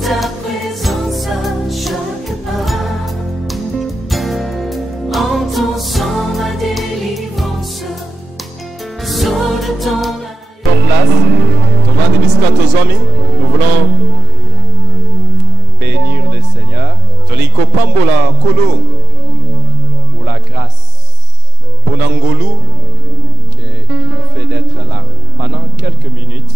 ta présence à chaque pas. En ton sang ma délivrance, sous de ton place, nous voulons bénir le Seigneur pour la grâce qu'il nous fait d'être là pendant quelques minutes.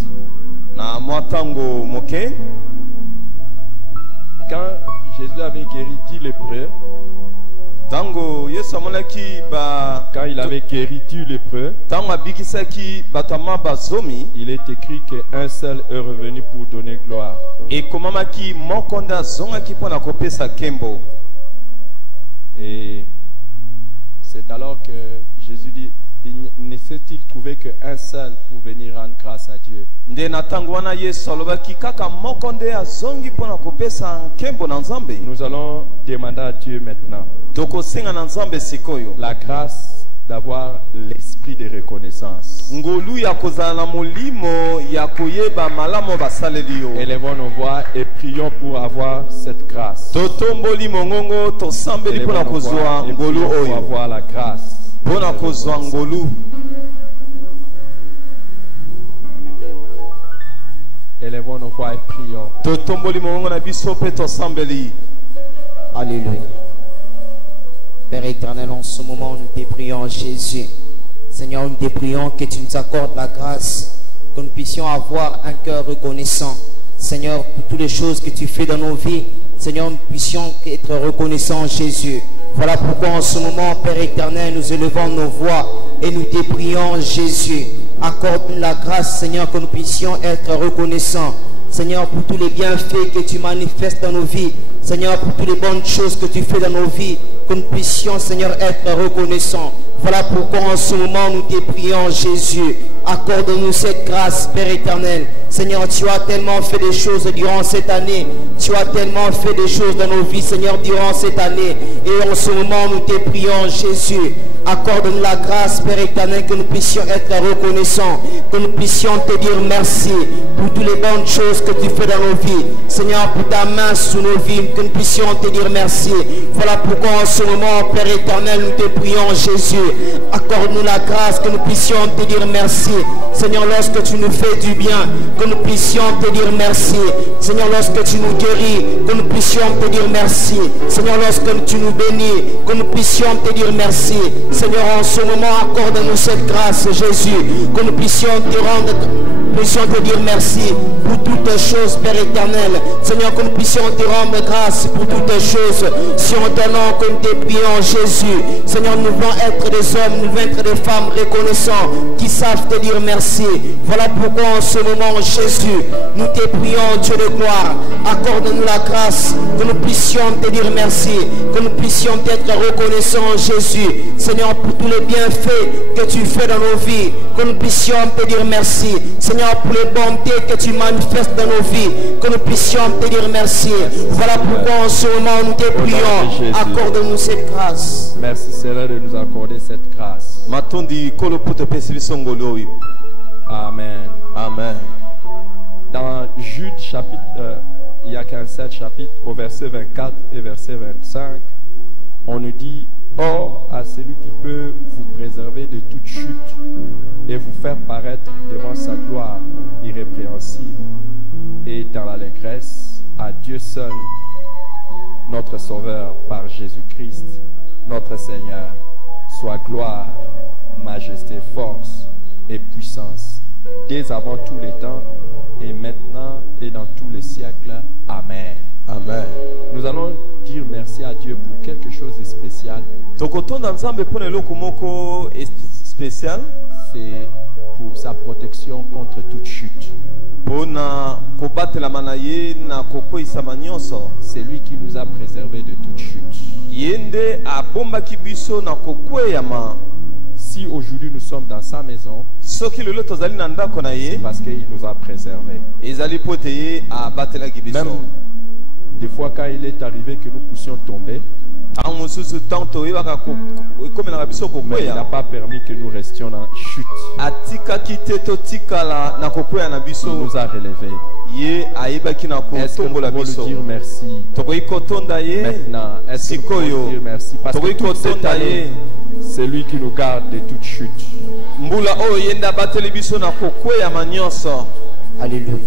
Quand Jésus avait guéri 10 lépreux, quand il avait guéri 10 lépreux, il est écrit qu'un seul est revenu pour donner gloire. Et c'est alors que Jésus dit, ne s'est-il trouvé qu'un seul pour venir rendre grâce à Dieu? Nous allons demander à Dieu maintenant la grâce d'avoir l'esprit de reconnaissance. Élevons nos voix et prions pour avoir cette grâce. Élevons nos voix et prions pour avoir la grâce. Élevons nos voix et prions. Alléluia. Père éternel, en ce moment, nous te prions, Jésus. Seigneur, nous te prions que tu nous accordes la grâce, que nous puissions avoir un cœur reconnaissant. Seigneur, pour toutes les choses que tu fais dans nos vies, Seigneur, nous puissions être reconnaissants, Jésus. Voilà pourquoi en ce moment, Père éternel, nous élevons nos voix et nous te prions, Jésus. Accorde-nous la grâce, Seigneur, que nous puissions être reconnaissants. Seigneur, pour tous les bienfaits que tu manifestes dans nos vies. Seigneur, pour toutes les bonnes choses que tu fais dans nos vies. Que nous puissions, Seigneur, être reconnaissants. Voilà pourquoi en ce moment nous te prions, Jésus. Accorde-nous cette grâce, Père éternel. Seigneur, tu as tellement fait des choses durant cette année. Tu as tellement fait des choses dans nos vies, Seigneur, durant cette année. Et en ce moment, nous te prions, Jésus. Accorde-nous la grâce, Père éternel, que nous puissions être reconnaissants. Que nous puissions te dire merci pour toutes les bonnes choses que tu fais dans nos vies. Seigneur, pour ta main sous nos vies, que nous puissions te dire merci. Voilà pourquoi en ce moment, Père éternel, nous te prions, Jésus. Accorde-nous la grâce, que nous puissions te dire merci. Seigneur, lorsque tu nous fais du bien, que nous puissions te dire merci. Seigneur, lorsque tu nous guéris, que nous puissions te dire merci. Seigneur, lorsque tu nous bénis, que nous puissions te dire merci. Seigneur, en ce moment, accorde-nous cette grâce, Jésus, que nous puissions te rendre, puissions te dire merci pour toutes choses, Père éternel. Seigneur, que nous puissions te rendre grâce pour toutes choses. Si on te nom que nous te prions, Jésus. Seigneur, nous voulons être des hommes, nous voulons être des femmes reconnaissants qui savent te dire merci. Voilà pourquoi en ce moment, Jésus, nous te prions, Dieu de gloire. Accorde-nous la grâce, que nous puissions te dire merci, que nous puissions être reconnaissants, Jésus. Seigneur, pour tous les bienfaits que tu fais dans nos vies, que nous puissions te dire merci. Seigneur, pour les bontés que tu manifestes dans nos vies, que nous puissions te dire merci. Voilà pourquoi en ce moment nous te prions. Accorde-nous cette grâce. Merci Seigneur de nous accorder cette grâce. Amen. Amen. Dans Jude chapitre, il y a 15 chapitres, au verset 24 et verset 25, on nous dit: or à celui qui peut vous préserver de toute chute et vous faire paraître devant sa gloire irrépréhensible et dans l'allégresse, à Dieu seul, notre Sauveur par Jésus-Christ, notre Seigneur, soit gloire, majesté, force et puissance, dès avant tous les temps, et maintenant et dans tous les siècles. Amen. Amen. Nous allons dire merci à Dieu pour quelque chose de spécial. C'est pour sa protection contre toute chute. C'est lui qui nous a préservés de toute chute. Si aujourd'hui nous sommes dans sa maison, c'est parce qu'il nous a préservés. Même des fois quand il est arrivé que nous puissions tomber, Mais il n'a pas permis que nous restions dans chute. Il nous a relevés. Est-ce que nous pouvons lui dire merci? Maintenant, est-ce que nous pouvons lui dire merci? Parce que toute cette année, c'est lui qui nous garde de toute chute. Alléluia.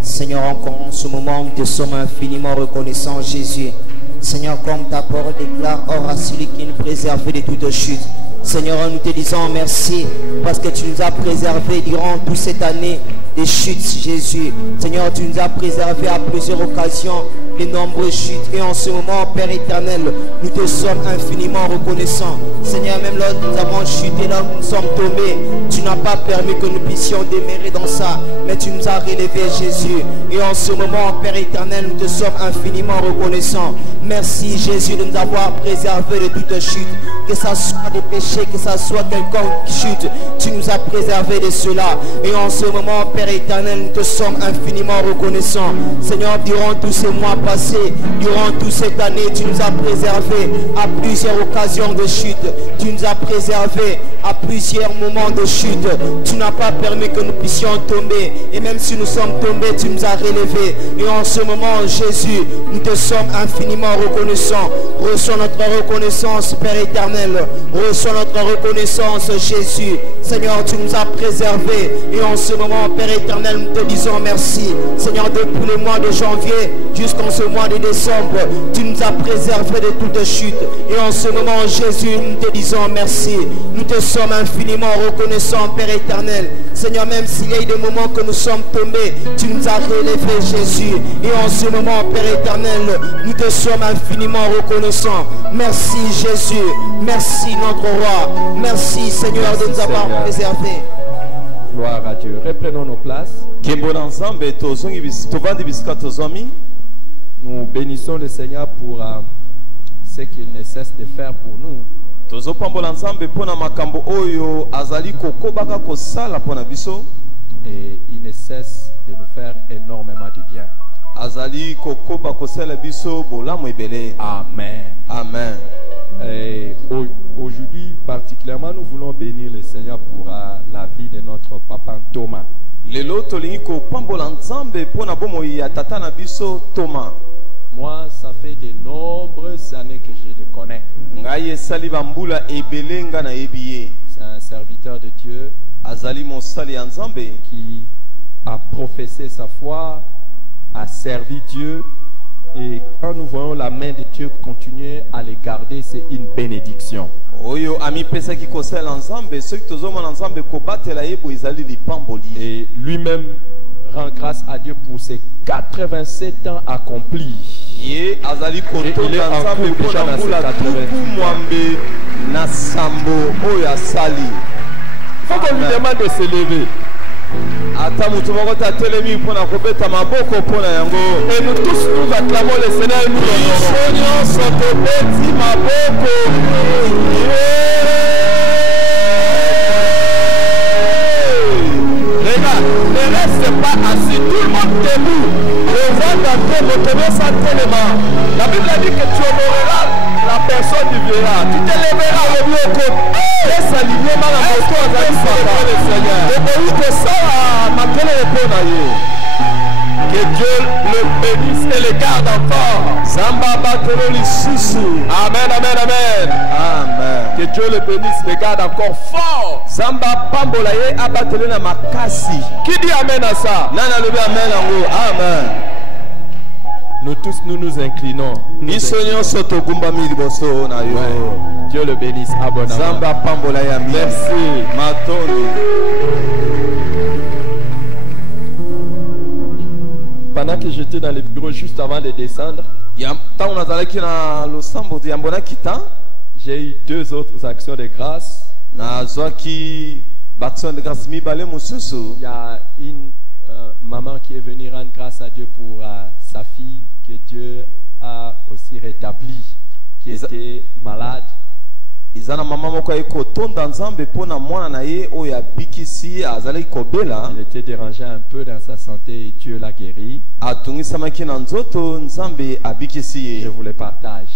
Seigneur, encore en ce moment, nous te sommes infiniment reconnaissants, Jésus. Seigneur, comme ta parole déclare, or à celui qui nous préserve de toute chute. Seigneur, nous te disons merci parce que tu nous as préservés durant toute cette année des chutes, Jésus. Seigneur, tu nous as préservés à plusieurs occasions de nombreuses chutes. Et en ce moment, Père éternel, nous te sommes infiniment reconnaissants. Seigneur, même lorsque nous avons chuté, là où nous sommes tombés, tu n'as pas permis que nous puissions demeurer dans ça, mais tu nous as relevés, Jésus. Et en ce moment, Père éternel, nous te sommes infiniment reconnaissants. Merci, Jésus, de nous avoir préservés de toute chute. Que ça soit des péchés, que ça soit quelconque chute, tu nous as préservés de cela. Et en ce moment, Père éternel, nous te sommes infiniment reconnaissants. Seigneur, durant tous ces mois passés, durant toute cette année, tu nous as préservés à plusieurs occasions de chute. Tu nous as préservés à plusieurs moments de chute. Tu n'as pas permis que nous puissions tomber. Et même si nous sommes tombés, tu nous as relevés. Et en ce moment, Jésus, nous te sommes infiniment reconnaissants. Reçois notre reconnaissance, Père éternel. Reçois notre reconnaissance, Jésus. Seigneur, tu nous as préservés. Et en ce moment, Père éternel, nous te disons merci. Seigneur, depuis le mois de janvier jusqu'en ce mois de décembre, tu nous as préservés de toute chute. Et en ce moment, Jésus, nous te disons merci. Nous te sommes infiniment reconnaissants, Père éternel. Seigneur, même s'il y a eu des moments que nous sommes tombés, tu nous as relevés, Jésus. Et en ce moment, Père éternel, nous te sommes infiniment reconnaissants. Merci, Jésus. Merci, notre roi. Merci, Seigneur, de nous avoir préservés. Gloire à Dieu. Reprenons nos places. Nous bénissons le Seigneur pour ce qu'il ne cesse de faire pour nous. Et il ne cesse de nous faire énormément du bien. Amen. Amen. Et aujourd'hui, particulièrement, nous voulons bénir le Seigneur pour la vie de notre papa Thomas. Moi, ça fait de nombreuses années que je le connais. C'est un serviteur de Dieu qui a professé sa foi, a servi Dieu. Et quand nous voyons la main de Dieu continuer à les garder, c'est une bénédiction. Et lui-même rend grâce à Dieu pour ses 87 ans accomplis. Et il est en cours déjà dans ses 87 ans. Il faut qu'on lui demande de se lever. Et nous tous nous acclamons le Seigneur et nous Regarde, ne reste pas assis, tout le monde debout. La Bible dit que tu honoreras la personne du vieillard. Tu te lèveras au mieux au côté. Laisse aligner mal à mon tour à le Seigneur. Que Dieu le bénisse et le garde encore. Amen, amen, amen. Amen. Que Dieu le bénisse, le garde encore fort. Qui dit amen à ça? Amen. Nous tous, nous nous inclinons. Dieu le bénisse abondamment. Merci. Pendant que j'étais dans le bureau juste avant de descendre, j'ai eu 2 autres actions de grâce. Il y a une maman qui est venue rendre grâce à Dieu pour sa fille que Dieu a aussi rétablie, qui était malade. Il était dérangé un peu dans sa santé et Dieu l'a guéri. Je vous le partage.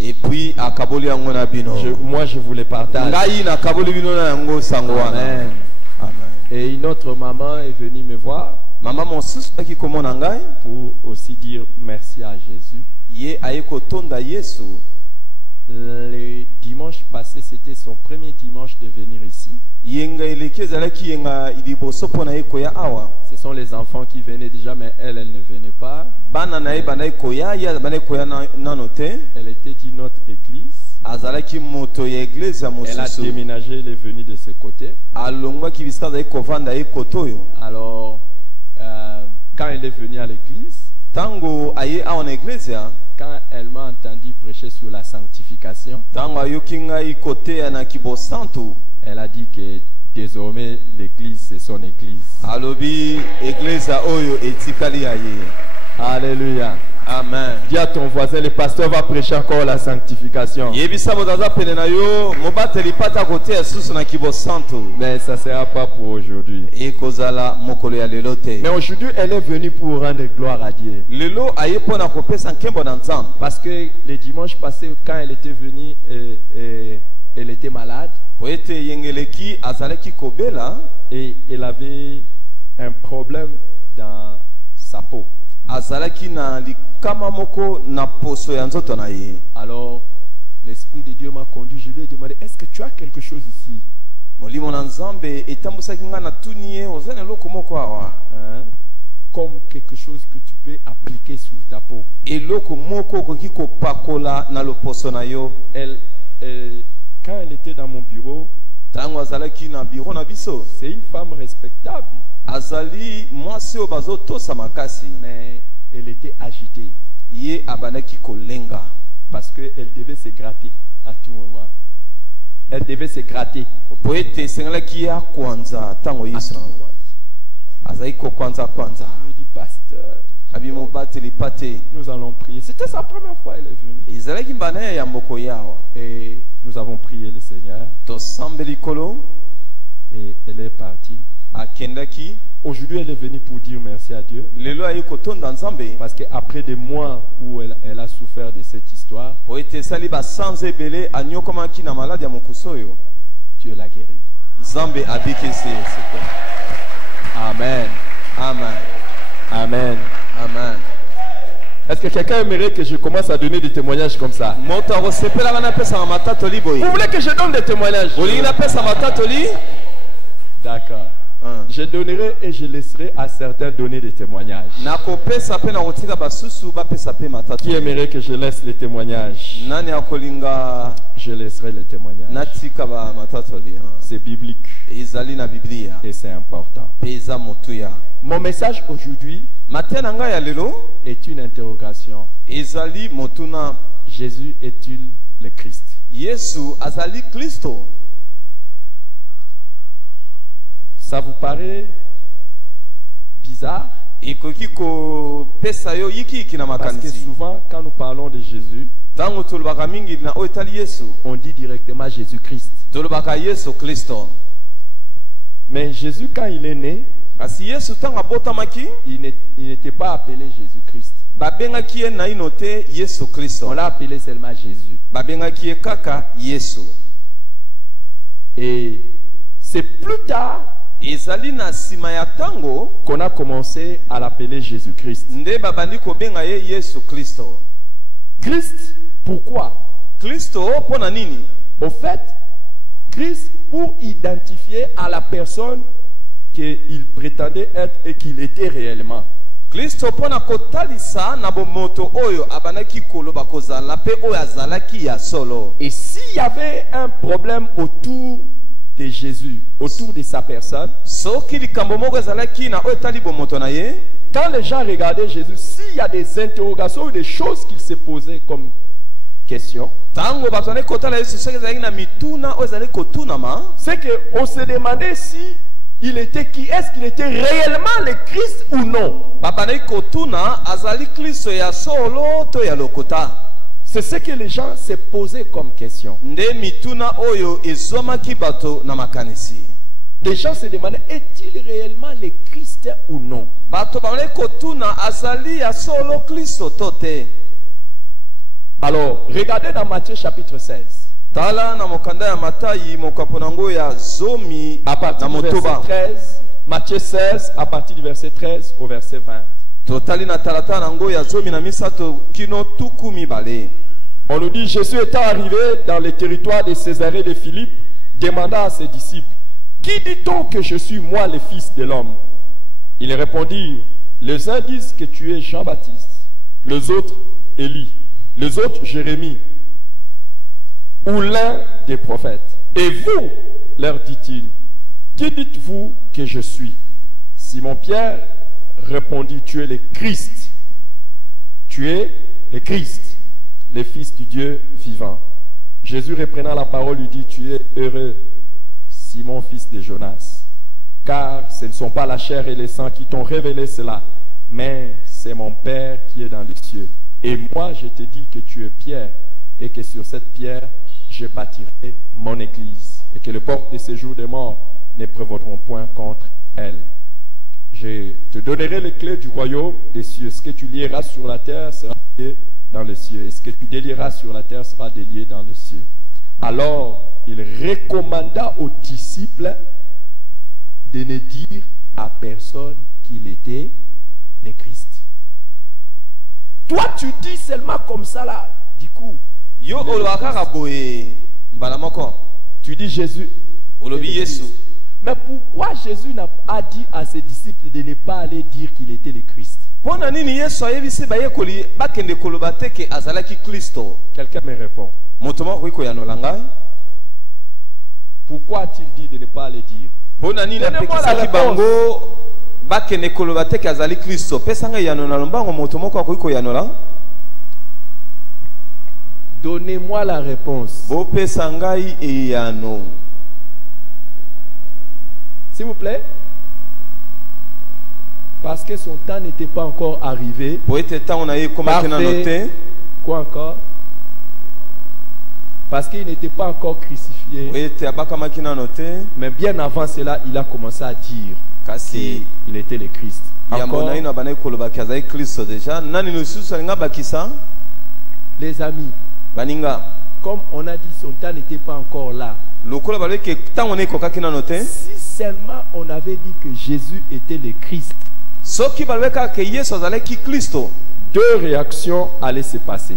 Et puis akaboli yango na bino. Moi, je vous les partage. Ngai na kaboli bino na yango sango wana. Amen. Amen. Et une autre maman est venue me voir Mama mosusu taki komona ngai pour aussi dire merci à Jésus. ye ayeko tonda Yesu. Le dimanche passé, c'était son premier dimanche de venir ici. Yenga eleki ezalaki yenga iliboso pona ye koya awa. Ce sont les enfants qui venaient déjà, mais elle ne venait pas. Bana na ye bandai koya ya bandai koya nano te. Elle était d'une autre église. Azalaki moto ya église ya Elle a mosusu. déménagé, elle est venue de ce côté. Alongwaki bisika azali kovanda ye kotoyo. Alors, quand elle est venue à l'église, Tango aye awa na église ya quand elle m'a entendu prêcher sur la sanctification, tango ayoki ngai koteya na kibosantu. elle a dit que désormais l'église c'est son église. Alobi église oyo etikali ya ye. Alléluia. Amen. Dis à ton voisin, le pasteur va prêcher encore la sanctification. Yebisa bozaza pene na yo mobateli pata koteya susu na kibosantu. Mais ça ne sera pas pour aujourd'hui. Ekozala mokolo ya lelo te. Mais aujourd'hui, elle est venue pour rendre gloire à Dieu. Lelo aye pona kopesa nkembo na Nzambe. Parce que le dimanche passé, quand elle était venue, elle était malade Po ete yengeleki azalaki kobela et elle avait un problème dans sa peau. azalaki na likama moko na poso ya nzoto na ye. Alors, l'Esprit de Dieu m'a conduit. Je lui ai demandé, est-ce que tu as quelque chose ici? Molimo na Nzambe etambusaki nga na tuni ye ozana eloko moko awa. Hein? Comme quelque chose que tu peux appliquer sur ta peau. Eloko moko okoki kopakola na loposo na yo. Quand elle était dans mon bureau, Tango azalaki na biro na biso. c'est une femme respectable, Azali mwasi oyo bazotosa makasi. mais elle était agitée Ye abandaki kolenga. parce qu'elle devait se gratter à tout moment. Elle devait se gratter. Po ete esengelaki ya kwanza ntango À tout Yesu. moment. Azali kokwanza kwanza. Je lui ai dit, pasteur, Abi mobateli pate. nous allons prier. C'était sa première fois elle est venue. Ezalaki mbana ya mboko yawa. Et nous avons prié le Seigneur Tosambeli kolo. et elle est partie. Akendaki. Aujourd'hui, elle est venue pour dire merci à Dieu. Lelo aye kotonda Nzambe. Parce qu'après des mois où elle a souffert de cette histoire, Po ete esali basanza ebele anyokomaki na maladi ya mokuso oyo. Dieu l'a guérie. Nzambe abikisi seko. Amen. Amen. Amen. Amen. Est-ce que quelqu'un aimerait que je commence à donner des témoignages comme ça? Moto akosepelaka na pesa matatoli boye. Vous voulez que je donne des témoignages? Olingi na pesa matatoli? D'accord. Je donnerai et je laisserai à certains donner des témoignages. Nakopesa pe na kotika basusu bapesa pe Qui matatoli. aimerait que je laisse les témoignages? Nani akolinga Je laisserai les témoignages. natika ba matatoli? C'est biblique Ezali na Biblia. et c'est important. Peza motuya. Mon message aujourd'hui Matin na ngai ya lelo est une interrogation. ezali motuna. Jésus est-il le Christ? Yesu azali Kristo. Ça vous paraît bizarre? Ikoki kopesa yo yiki na Parce que makanisi. souvent, quand nous parlons de Jésus, Tango tolobaka mingi na oyo etali Yesu. on dit directement Jésus-Christ. Tolobaka Yesu Kristo. Mais Jésus, quand il est né, Kasi Yesu tango abotamaki il n'était pas appelé Jésus-Christ. babengaki ye naino te Yesu Kristo. On l'a appelé seulement Jésus. Babengaki ye kaka Yesu. Et c'est plus tard Ezali na sima ya tango qu'on a commencé à l'appeler Jésus-Christ. nde babandi kobenga ye Yesu Kristo. Christ, pourquoi? Kristo pona nini? Au fait, Christ pour identifier à la personne qu'il prétendait être et qu'il était réellement. Kristo pona kotalisa na bomoto oyo abandaki koloba kozala pe oyo azalaki ya solo. Et s'il y avait un problème autour de Jésus, autour de sa personne, Soki likambo moko ezalaki na oyo etali bomoto na ye, quand les gens regardaient Jésus, s'il y a des interrogations ou des choses qu'ils se posaient comme question, tango bato bazali kotala Yesu soki ezalaki na mituna oyo ezali kotunama, c'est qu'on se demandait si il était qui, est-ce qu'il était réellement le Christ ou non. babandaki kotuna azali Kristo ya solo to ya lokota. C'est ce que les gens se posaient comme question. Nde mituna oyo ezomaki bato na makanisi. Les gens se demandaient, est-il réellement le Christ ou non? Bato babandaki kotuna azali ya solo Kristo to te. Alors, regardez dans Matthieu chapitre 16. tala na mokanda ya Matayi mokapo nango ya zomi À partir na du verset motoba 13, Matthieu 16, à partir du verset 13 au verset 20. totali na talata nango ya zomi na misato kino tuku mibale. On nous dit, Jésus étant arrivé dans les territoires de Césarée de Philippe, demanda à ses disciples, qui dit-on que je suis moi le fils de l'homme? Ils répondirent, les uns disent que tu es Jean-Baptiste, les autres Élie, les autres Jérémie, ou l'un des prophètes. Et vous, leur dit-il, qui dites-vous que je suis? Simon-Pierre répondit, tu es le Christ. Tu es le Christ, le Fils du Dieu vivant. Jésus reprenant la parole lui dit, tu es heureux, Simon, fils de Jonas, car ce ne sont pas la chair et le sang qui t'ont révélé cela, mais c'est mon Père qui est dans les cieux. Et moi, je te dis que tu es Pierre, et que sur cette pierre, je bâtirai mon église, et que les portes de séjour des morts ne prévaudront point contre elle. Je te donnerai les clés du royaume des cieux. Ce que tu lieras sur la terre sera lié dans les cieux, et ce que tu délieras sur la terre sera délié dans les cieux. Alors, il recommanda aux disciples de ne dire à personne qu'il était le Christ. Toi, tu dis seulement comme ça là, du coup. Yo olobaka boye mbala moko. Tu dis Jésus. Olobi Yesu. Mais pourquoi Jésus a dit à ses disciples de ne pas aller dire qu'il était le Christ? Pona nini Yesu ayebisi bayekoli bakende koloba te ke azalaki Kristo? Quelqu'un me répond. Moto moko koyiko ya nolanga. Pourquoi a-t-il dit de ne pas aller dire? Pona nini apekisaki bango bakende koloba te ke azali Kristo? Pesanga ya nona lombango moto moko koyiko ya nola. Donnez-moi la réponse. Bo pesangai e ya no. S'il vous plaît. Parce que son temps n'était pas encore arrivé. Parfait. Quoi encore? Parce qu'il n'était pas encore crucifié. Mais bien avant cela, il a commencé à dire qu'il était le Christ. Encore, les amis, comme on a dit, son temps n'était pas encore là. Si seulement on avait dit que Jésus était le Christ, deux réactions allaient se passer.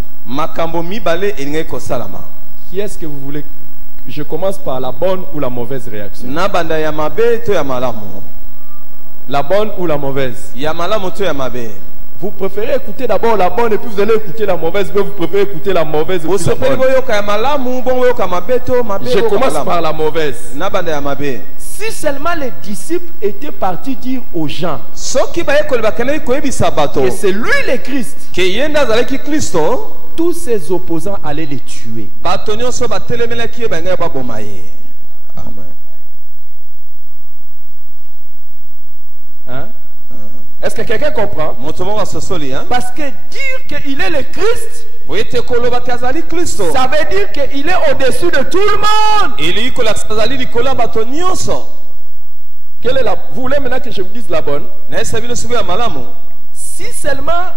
Qui est-ce que vous voulez? Je commence par la bonne ou la mauvaise réaction. La bonne ou la mauvaise? Vous préférez écouter d'abord la bonne et puis vous allez écouter la mauvaise, mais vous préférez écouter la mauvaise et puis la bonne. Je commence par la mauvaise. Si seulement les disciples étaient partis dire aux gens que c'est lui le Christ, tous ses opposants allaient les tuer. Amen. Hein? Est-ce que quelqu'un comprend? Parce que dire qu'il est le Christ, ça veut dire qu'il est au-dessus de tout le monde. Quelle est la... Vous voulez maintenant que je vous dise la bonne? Si seulement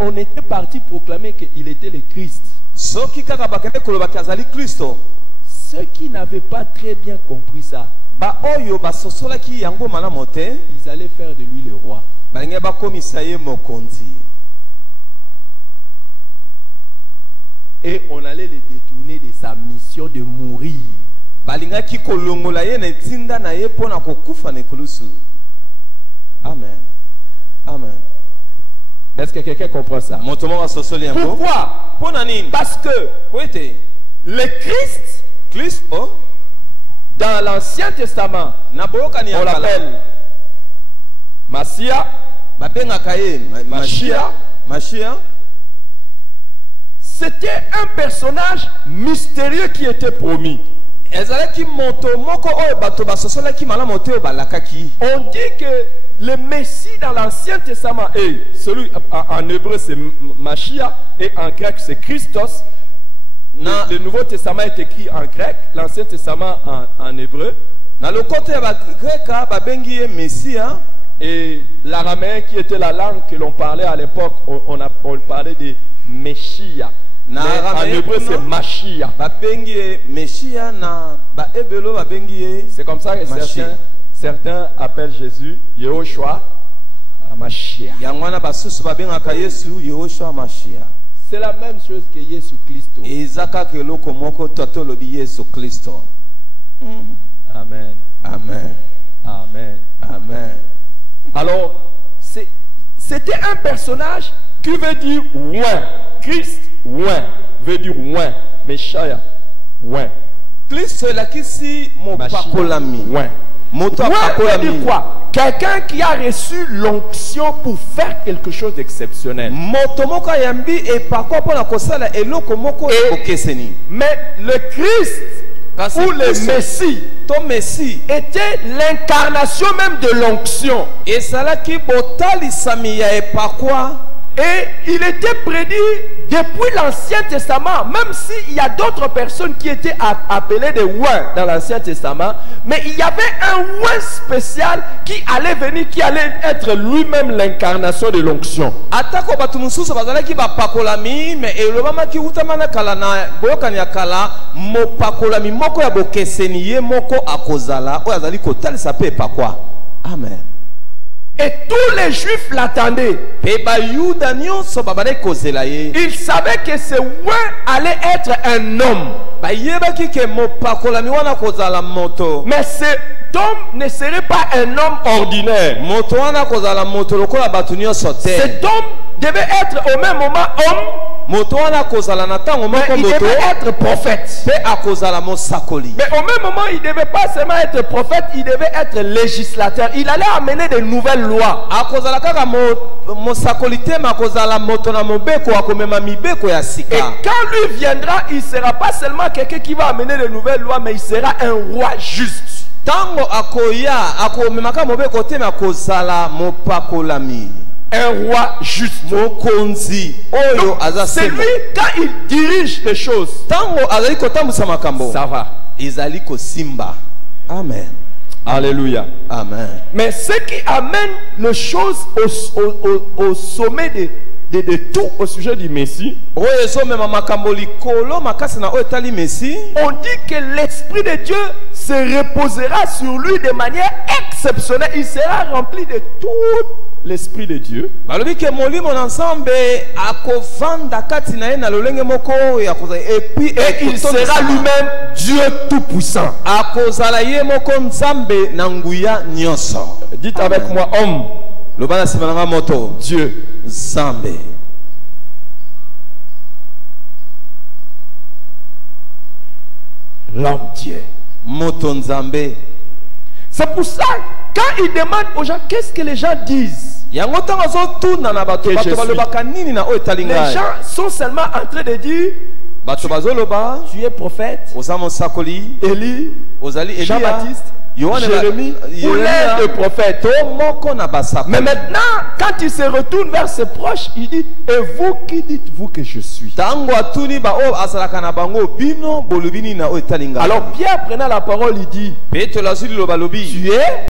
on était parti proclamer qu'il était le Christ, ceux qui n'avaient pas très bien compris ça, ils allaient faire de lui le roi. Et on allait le détourner de sa mission de mourir. Amen. Amen. Est-ce que quelqu'un comprend ça? Pourquoi? Parce que le Christ, dans l'Ancien Testament, on l'appelle Massia, Mashiach. C'était un personnage mystérieux qui était promis. On dit que le Messie dans l'Ancien Testament est celui en hébreu c'est Mashiach et en grec c'est Christos. Le Nouveau Testament est écrit en grec, l'Ancien Testament en hébreu. Et l'araméen qui était la langue que l'on parlait à l'époque, on parlait de Meshiach. Mais en hébreu, c'est Mashiach. C'est comme ça que certains appellent Jésus Yehoshua Mashiach. C'est la même chose que Jésus Christ. Amen. Amen. Amen. Amen. Alors, c'était un personnage qui veut dire ouin. Christ, ouin, veut dire ouin. Meshaya, ouin. Christ, c'est la kisi mon pakolami. Ouin. Ouin veut dire quoi? Quelqu'un qui a reçu l'onction pour faire quelque chose d'exceptionnel. Mais le Christ ou le Messie était l'incarnation même de l'onction. Et il était prédit depuis l'Ancien Testament, même s'il y a d'autres personnes qui étaient appelées des ouins dans l'Ancien Testament, mais il y avait un ouin spécial qui allait venir, qui allait être lui-même l'incarnation de l'onction. Amen. Et tous les Juifs l'attendaient. Ils savaient que ce ouin allait être un homme. Mais cet homme ne serait pas un homme ordinaire. Cet homme devait être au même moment homme. Mais il devait être prophète. Mais au même moment, il ne devait pas seulement être prophète, il devait être législateur. Il allait amener de nouvelles lois. Et quand lui viendra, il ne sera pas seulement quelqu'un qui va amener de nouvelles lois, mais il sera un roi juste. Un roi juste. Donc, c'est lui, quand il dirige les choses, ça va. Amen. Alléluia. Amen. Mais ce qui amène les choses au sommet de tout au sujet du Messie, on dit que l'Esprit de Dieu se reposera sur lui de manière exceptionnelle. Il sera rempli de tout l'Esprit de Dieu. Et il sera lui-même Dieu tout-puissant. Dites avec moi, homme, Dieu, Zambé. L'homme Dieu. C'est pour ça, quand il demande aux gens, qu'est-ce que les gens disent? Les gens sont seulement en train de dire, tu es prophète, Élie, Jean-Baptiste, Jérémie, ou l'un des prophètes. Mais maintenant, quand il se retourne vers ses proches, il dit, et vous, qui dites-vous que je suis? Alors Pierre prenant la parole, il dit, tu es